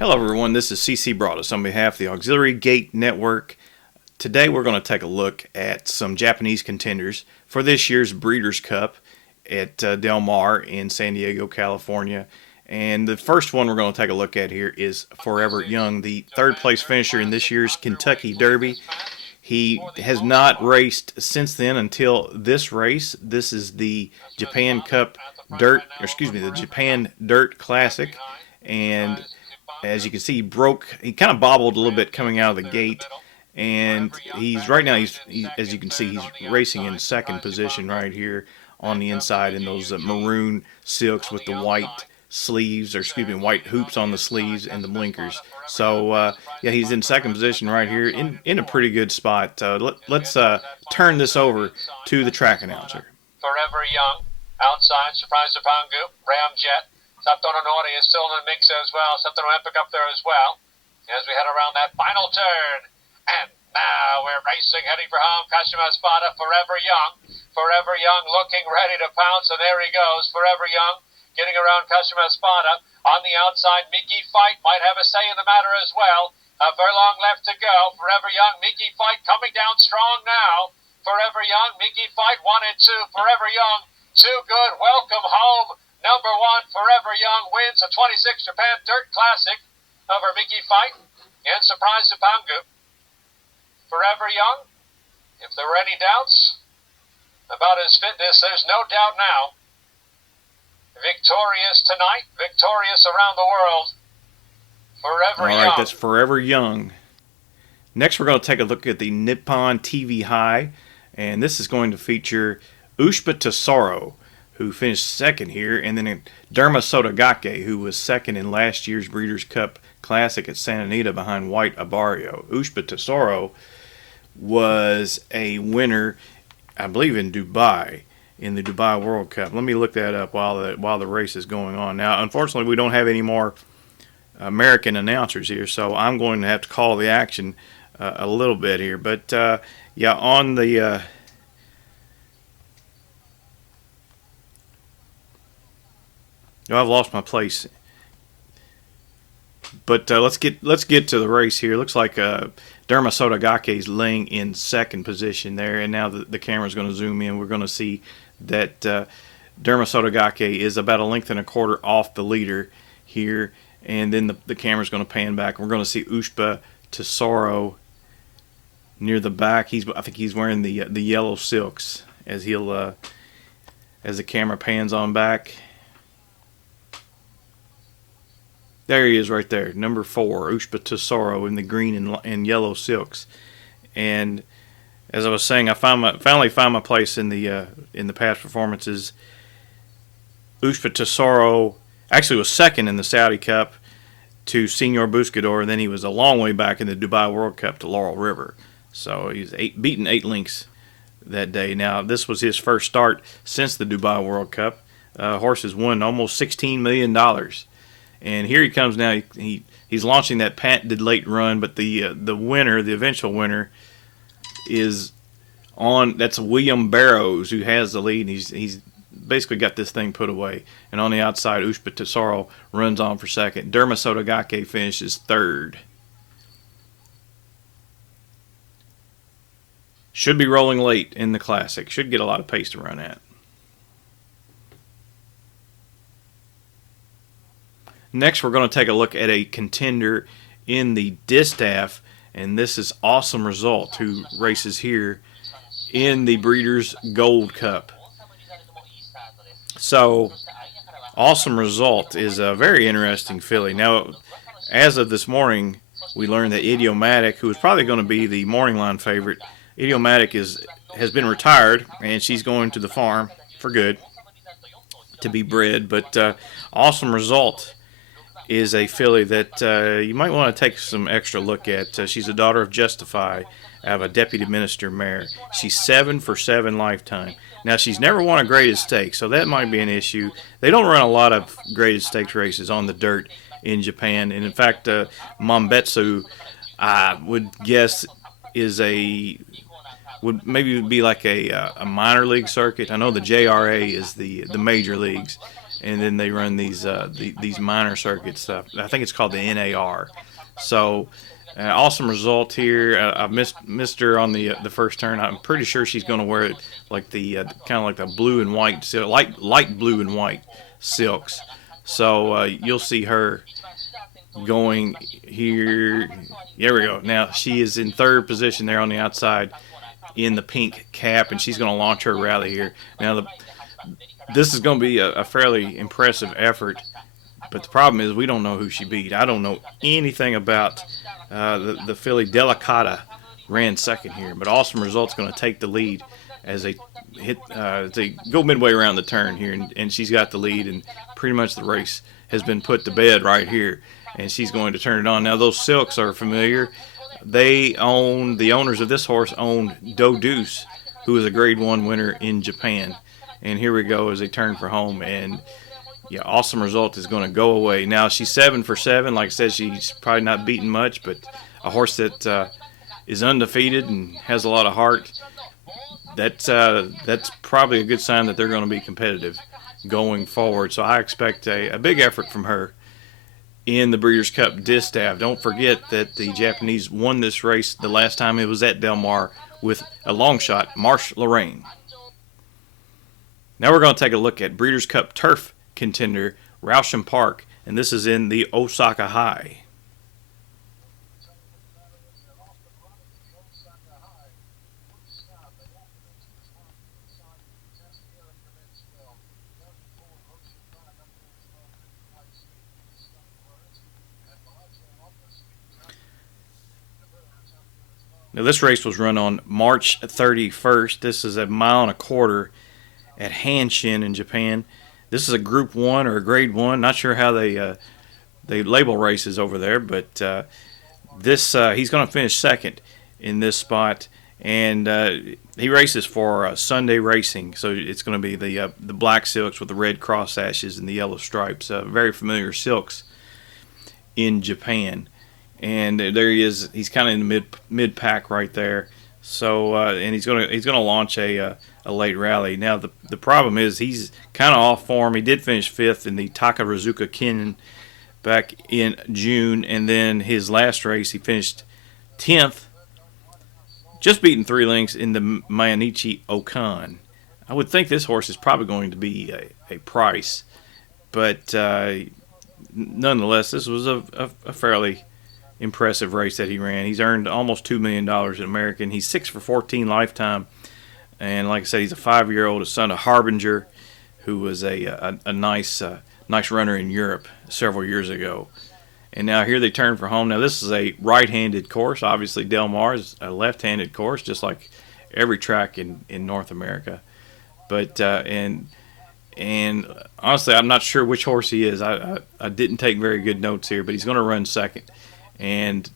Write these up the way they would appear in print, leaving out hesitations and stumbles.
Hello everyone, this is CC Broaddus on behalf of the Auxiliary Gate Network. Today we're going to take a look at some Japanese contenders for this year's Breeders' Cup at Del Mar in San Diego, California. And the first one we're going to take a look at here is Forever Young, the third place finisher in this year's Kentucky Derby. He has not raced since then until this race. This is the Japan Dirt Classic, and as you can see, he kind of bobbled a little bit coming out of the gate, and right now, as you can see, he's racing in second position right here on the inside in those maroon silks with the white sleeves, white hoops on the sleeves and the blinkers. So, yeah, he's in second position right here in a pretty good spot. Let's turn this over to the track announcer. Forever Young, outside, Surprise Zapangu, Ramjet. Satoru Nori is still in the mix as well. Satoru Epic up there as well. As we head around that final turn. And now we're racing, heading for home. Kashima Espada, Forever Young. Forever Young looking ready to pounce, and there he goes. Forever Young getting around Kashima Espada. On the outside, Miki Fight might have a say in the matter as well. A furlong left to go. Forever Young, Miki Fight coming down strong now. Forever Young, Miki Fight 1 and 2. Forever Young, too good. Welcome home. Number 1, Forever Young wins the 26 Japan Dirt Classic over Miki Fight and Surprise Zapangu. Forever Young, if there were any doubts about his fitness, there's no doubt now. Victorious tonight, victorious around the world. Forever Young. All right, that's Forever Young. Next, we're going to take a look at the Nippon TV High, and this is going to feature Ushba Tesoro, who finished second here, and then Derma Sotogake, who was second in last year's Breeders' Cup Classic at Santa Anita behind White Abarrio. Ushba Tesoro was a winner, I believe, in Dubai, in the Dubai World Cup. Let me look that up while the race is going on. Now, unfortunately, we don't have any more American announcers here, so I'm going to have to call the action a little bit here. But, yeah, on the... I've lost my place, but let's get to the race here. Looks like Derma Sotogake is laying in second position there, and now the camera's going to zoom in. We're going to see that Derma Sotogake is about a length and a quarter off the leader here, and then the camera's going to pan back. We're going to see Ushba Tesoro near the back. I think he's wearing the yellow silks as the camera pans on back. There he is right there, number 4, Ushba Tesoro in the green and yellow silks. And as I was saying, I finally found my place in the past performances. Ushba Tesoro actually was second in the Saudi Cup to Senor Buscador, and then he was a long way back in the Dubai World Cup to Laurel River. So he's beaten 8 lengths that day. Now, this was his first start since the Dubai World Cup. Horse has won almost $16 million. And here he comes now. He's launching that patented late run, but the winner, the eventual winner, is on. That's William Barrows, who has the lead. And he's basically got this thing put away. And on the outside, Ushba Tesoro runs on for second. Derma Sotogake finishes third. Should be rolling late in the Classic. Should get a lot of pace to run at. Next, we're going to take a look at a contender in the Distaff, and this is Awesome Result, who races here in the Breeders' Gold Cup. So, Awesome Result is a very interesting filly. Now, as of this morning, we learned that Idiomatic, who is probably going to be the morning line favorite, Idiomatic has been retired, and she's going to the farm for good to be bred. But Awesome Result is a filly that you might want to take some extra look at. She's a daughter of Justify, out of a Deputy Minister mare. She's 7 for 7 lifetime. Now, she's never won a graded stakes, so that might be an issue. They don't run a lot of graded stakes races on the dirt in Japan, and in fact, Mambetsu, I would guess, would maybe be like a minor league circuit. I know the JRA is the major leagues. and then they run these minor circuits. I think it's called the NAR. So awesome result here. I missed her on the first turn. I'm pretty sure she's going to wear it like the kind of like the blue and white silk, light blue and white silks. So you'll see her going here. There we go. Now she is in third position there on the outside in the pink cap, and she's going to launch her rally here. Now this is going to be a fairly impressive effort, but the problem is we don't know who she beat. I don't know anything about the filly Delicata ran second here, but Awesome Results going to take the lead as they go midway around the turn here, and she's got the lead, and pretty much the race has been put to bed right here, and she's going to turn it on. Now those silks are familiar. The owners of this horse own Broaddus, who is a Grade 1 winner in Japan. And here we go as they turn for home, and yeah, Awesome Result is going to go away. Now she's 7 for 7. Like I said, she's probably not beaten much, but a horse that is undefeated and has a lot of heart. That's probably a good sign that they're going to be competitive going forward. So I expect a big effort from her in the Breeders' Cup Distaff. Don't forget that the Japanese won this race the last time it was at Del Mar with a long shot, Marsh Lorraine. Now we're going to take a look at Breeders' Cup Turf contender Rousan Park, and this is in the Osaka High. Now this race was run on March 31st. This is a 1.25 miles at Hanshin in Japan. This is a Group 1 or a Grade 1. Not sure how they label races over there, but he's going to finish second in this spot, and he races for Sunday Racing. So it's going to be the black silks with the red cross ashes and the yellow stripes. Very familiar silks in Japan. And there he is. He's kind of in the mid pack right there. So and he's gonna launch a late rally. Now the problem is he's kind of off form. He did finish 5th in the Takarazuka Kin back in June, and then his last race he finished 10th, just beating 3 lengths in the Mainichi Okan. I would think this horse is probably going to be a price, but nonetheless, this was a fairly impressive race that he ran. He's earned almost $2 million in American. He's 6 for 14 lifetime, and like I said, he's a 5-year-old, a son of Harbinger, who was a nice runner in Europe several years ago. And now here they turn for home. Now this is a right-handed course. Obviously Del Mar is a left-handed course, just like every track in North America. But and honestly, I'm not sure which horse he is. I didn't take very good notes here, but he's going to run second. And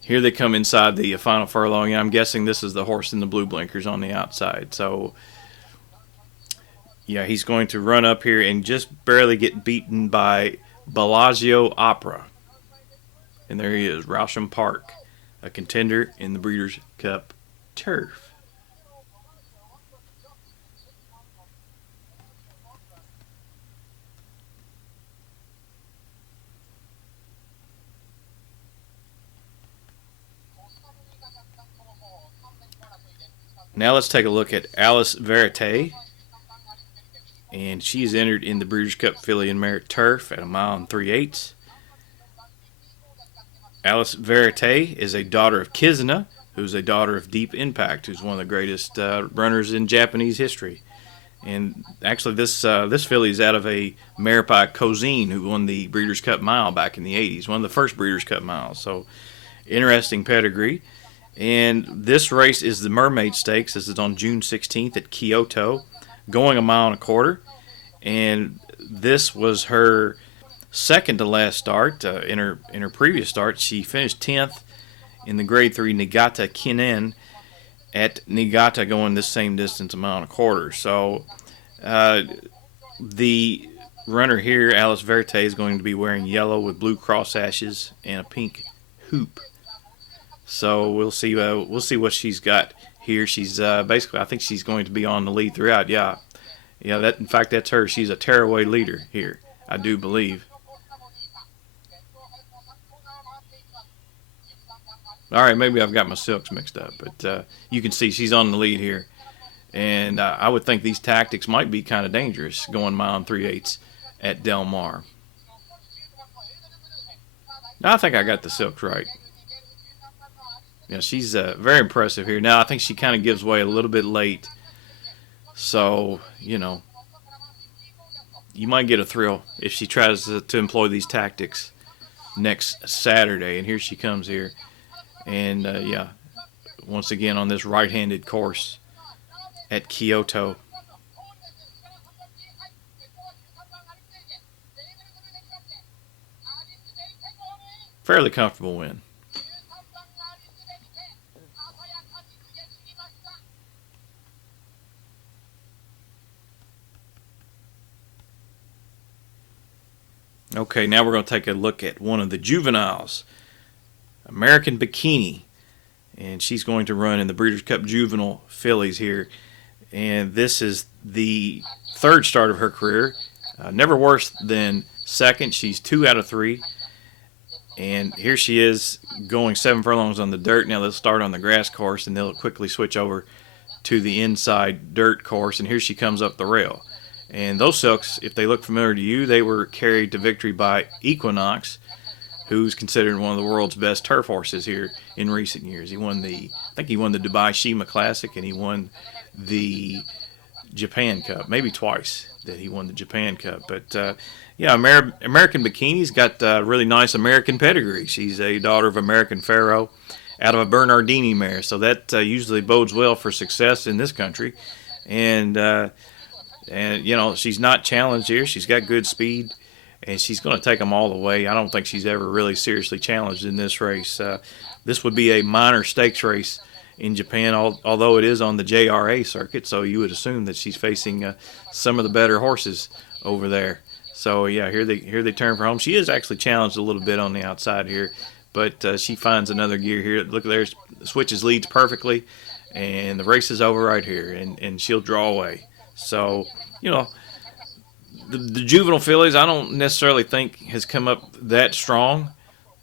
here they come inside the final furlong, and I'm guessing this is the horse in the blue blinkers on the outside. So, yeah, he's going to run up here and just barely get beaten by Bellagio Opera. And there he is, Rousan Park, a contender in the Breeders' Cup Turf. Now let's take a look at Alice Verite, and she's entered in the Breeders' Cup Filly and Mare Turf at 1 mile 3/8. Alice Verite is a daughter of Kizuna, who's a daughter of Deep Impact, who's one of the greatest runners in Japanese history. And actually, this filly is out of a mare by Cozine, who won the Breeders' Cup Mile back in the 80s, one of the first Breeders' Cup Miles. So, interesting pedigree. And this race is the Mermaid Stakes. This is on June 16th at Kyoto, going 1.25 miles. And this was her second to last start. In her previous start, she finished 10th in the Grade 3 Niigata Kinen at Niigata, going this same distance, 1.25 miles. So the runner here, Alice Verite, is going to be wearing yellow with blue cross ashes and a pink hoop. So we'll see what she's got here. She's basically, I think she's going to be on the lead throughout. Yeah, Yeah, that in fact that's her. She's a tearaway leader here, I do believe. All right, maybe I've got my silks mixed up, but you can see she's on the lead here. And I would think these tactics might be kind of dangerous going mile and 3/8 at Del Mar. Now, I think I got the silks right. Yeah, she's very impressive here. Now, I think she kind of gives way a little bit late. So, you might get a thrill if she tries to employ these tactics next Saturday. And here she comes here. And, yeah, once again on this right-handed course at Kyoto. Fairly comfortable win. Okay, now we're going to take a look at one of the juveniles, American Bikini. And she's going to run in the Breeders' Cup Juvenile Fillies here. And this is the third start of her career. Never worse than second. She's 2 out of 3. And here she is going 7 furlongs on the dirt. Now they'll start on the grass course, and they'll quickly switch over to the inside dirt course. And here she comes up the rail. And those silks, if they look familiar to you, they were carried to victory by Equinox, who's considered one of the world's best turf horses here in recent years. I think he won the Dubai Shima Classic, and he won the Japan Cup, maybe twice that he won the Japan Cup. But yeah, American Bikini's got really nice American pedigree. She's a daughter of American Pharaoh out of a Bernardini mare, so that usually bodes well for success in this country. And she's not challenged here. She's got good speed, and she's going to take them all the way. I don't think she's ever really seriously challenged in this race. This would be a minor stakes race in Japan, although it is on the JRA circuit, so you would assume that she's facing some of the better horses over there. So yeah, here they turn for home. She is actually challenged a little bit on the outside here, but she finds another gear here. Look there, switches leads perfectly, and the race is over right here, and she'll draw away. So, the juvenile fillies I don't necessarily think has come up that strong,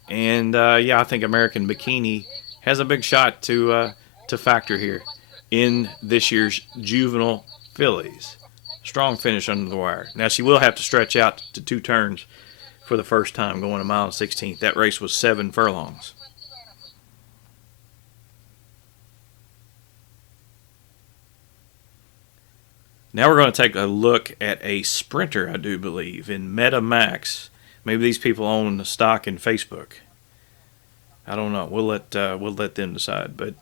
and yeah, I think American Bikini has a big shot to factor here in this year's juvenile fillies. Strong finish under the wire. Now she will have to stretch out to 2 turns for the first time going a mile and 16th. That race was 7 furlongs. Now we're going to take a look at a sprinter, I do believe, in Metamax. Maybe these people own stock in Facebook. I don't know. We'll let them decide. But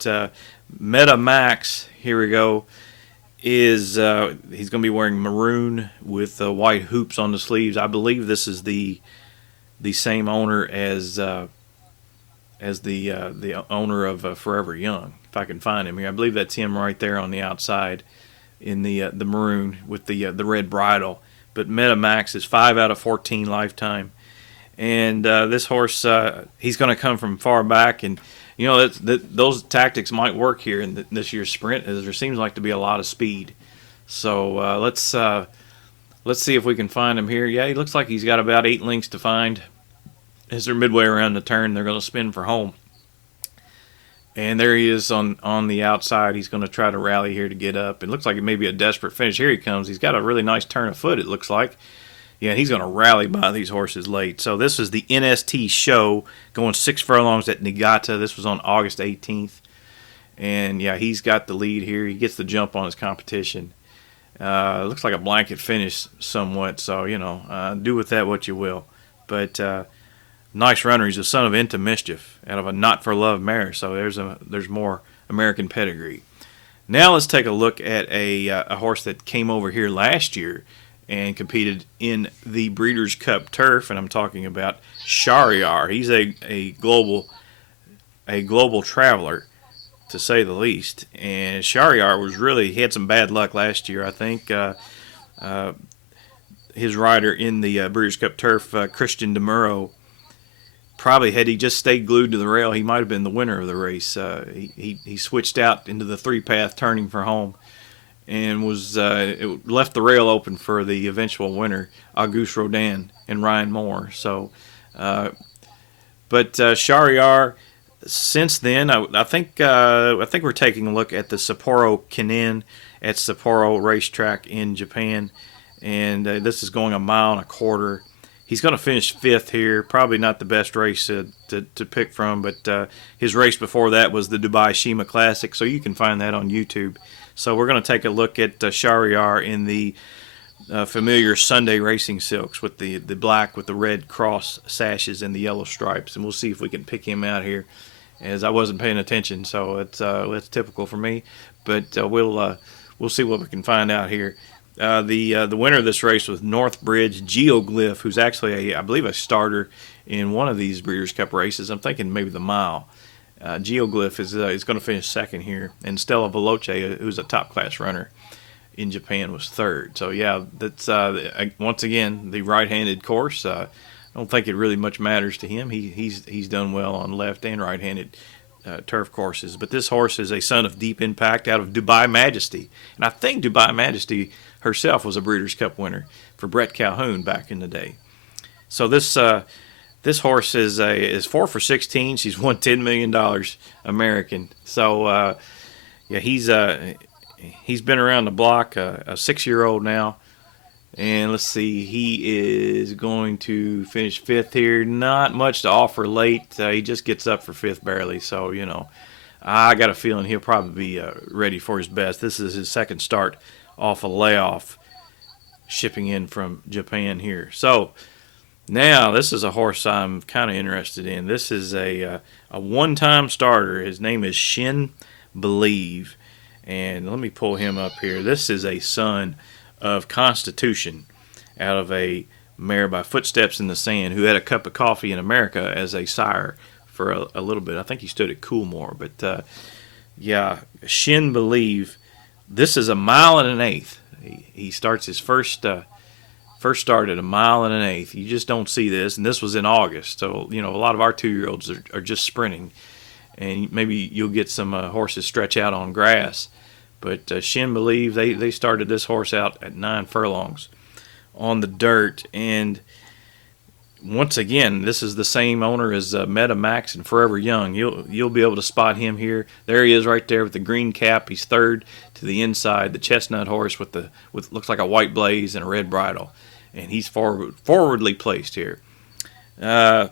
Metamax, here we go, is he's going to be wearing maroon with white hoops on the sleeves. I believe this is the same owner as the owner of Forever Young. If I can find him here, I believe that's him right there on the outside in the maroon with the red bridle. But Metamax is 5 out of 14 lifetime, and this horse he's going to come from far back, and those tactics might work here in this year's sprint, as there seems like to be a lot of speed. So let's see if we can find him here. Yeah, he looks like he's got about 8 lengths to find. As they're midway around the turn, they're going to spin for home. And there he is on the outside. He's going to try to rally here to get up. It looks like it may be a desperate finish. Here he comes. He's got a really nice turn of foot, it looks like. Yeah, he's going to rally by these horses late. So this is the NST show going 6 furlongs at Niigata. This was on August 18th. And, yeah, he's got the lead here. He gets the jump on his competition. Looks like a blanket finish somewhat. So, do with that what you will. But nice runner. He's a son of Into Mischief out of a Not for Love mare. So there's more American pedigree. Now let's take a look at a horse that came over here last year and competed in the Breeders' Cup Turf, and I'm talking about Shar. He's a global traveler, to say the least. And Shar he had some bad luck last year, I think. His rider in the Breeders' Cup Turf, Christian DeMuro, probably had he just stayed glued to the rail, he might have been the winner of the race. He switched out into the 3-path turning for home, and it left the rail open for the eventual winner, Auguste Rodin and Ryan Moore. So, but Shahryar. Since then, I think we're taking a look at the Sapporo Kinen at Sapporo Racetrack in Japan, and this is going 1.25 miles. He's going to finish 5th here. Probably not the best race to pick from, but his race before that was the Dubai Shima Classic, so you can find that on YouTube. So we're going to take a look at Shahryar in the familiar Sunday racing silks with the black with the red cross sashes and the yellow stripes, and we'll see if we can pick him out here, as I wasn't paying attention, so it's typical for me. But we'll see what we can find out here. The winner of this race was Northbridge Geoglyph, who's actually I believe a starter in one of these Breeders' Cup races. I'm thinking maybe the mile. Geoglyph is going to finish 2nd here, and Stella Veloce, who's a top class runner in Japan, was 3rd. So yeah, that's once again the right-handed course. I don't think it really much matters to him. He's done well on left and right-handed turf courses. But this horse is a son of Deep Impact out of Dubai Majesty, and I think Dubai Majesty herself was a Breeders' Cup winner for Brett Calhoun back in the day. So this horse is 4 for 16. She's won $10 million American. So yeah, he's been around the block, a 6-year-old now. And let's see, he is going to finish 5th here. Not much to offer late. He just gets up for 5th barely. So, I got a feeling he'll probably be ready for his best. This is his 2nd start off a layoff, shipping in from Japan here. So, now this is a horse I'm kind of interested in. This is a one-time starter. His name is Shin Believe. And let me pull him up here. This is a son of Constitution out of a mare by Footsteps in the Sand, who had a cup of coffee in America as a sire for a little bit. I think he stood at Coolmore. But yeah, Shin Believe. This is 1.125 miles. He starts his first start at 1.125 miles. You just don't see this, and this was in August. So a lot of our 2-year-olds are just sprinting, and maybe you'll get some horses stretch out on grass. But Shin Believe, they started this horse out at 9 furlongs on the dirt. And once again, this is the same owner as Metamax and Forever Young. You'll be able to spot him here. There he is right there with the green cap. He's 3rd to the inside, the chestnut horse with looks like a white blaze and a red bridle. And he's forwardly placed here. So,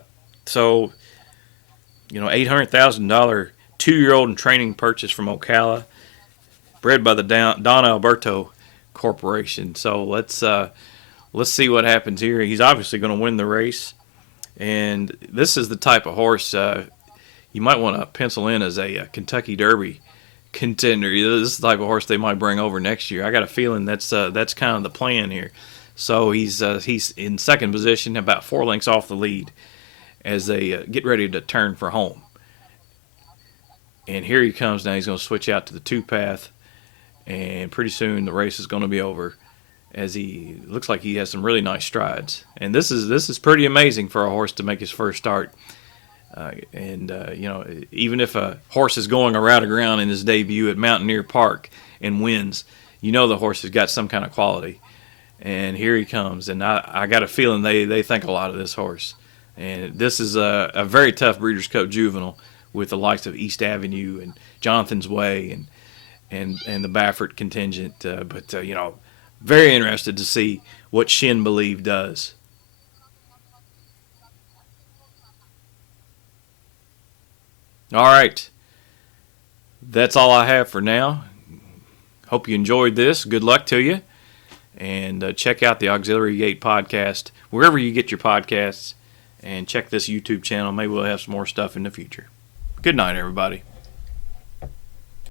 $800,000 2-year-old in training purchase from Ocala, bred by the Don Alberto Corporation. So let's see what happens here. He's obviously going to win the race, and this is the type of horse you might want to pencil in as a Kentucky Derby contender. This is the type of horse they might bring over next year. I got a feeling that's kind of the plan here. So he's in 2nd position, about 4 lengths off the lead, as they get ready to turn for home. And here he comes now. He's going to switch out to the 2-path. And pretty soon the race is going to be over, as he looks like he has some really nice strides. And this is pretty amazing for a horse to make his first start. Even if a horse is going a route of ground in his debut at Mountaineer Park and wins, the horse has got some kind of quality. And here he comes, and I got a feeling they think a lot of this horse. And this is a very tough Breeders' Cup juvenile with the likes of East Avenue and Jonathan's Way and the Baffert contingent, but very interested to see what Shin Believe does. All right, that's all I have for now. Hope you enjoyed this. Good luck to you, and check out the Auxiliary Gate podcast wherever you get your podcasts, and check this YouTube channel. Maybe we'll have some more stuff in the future. Good night, everybody.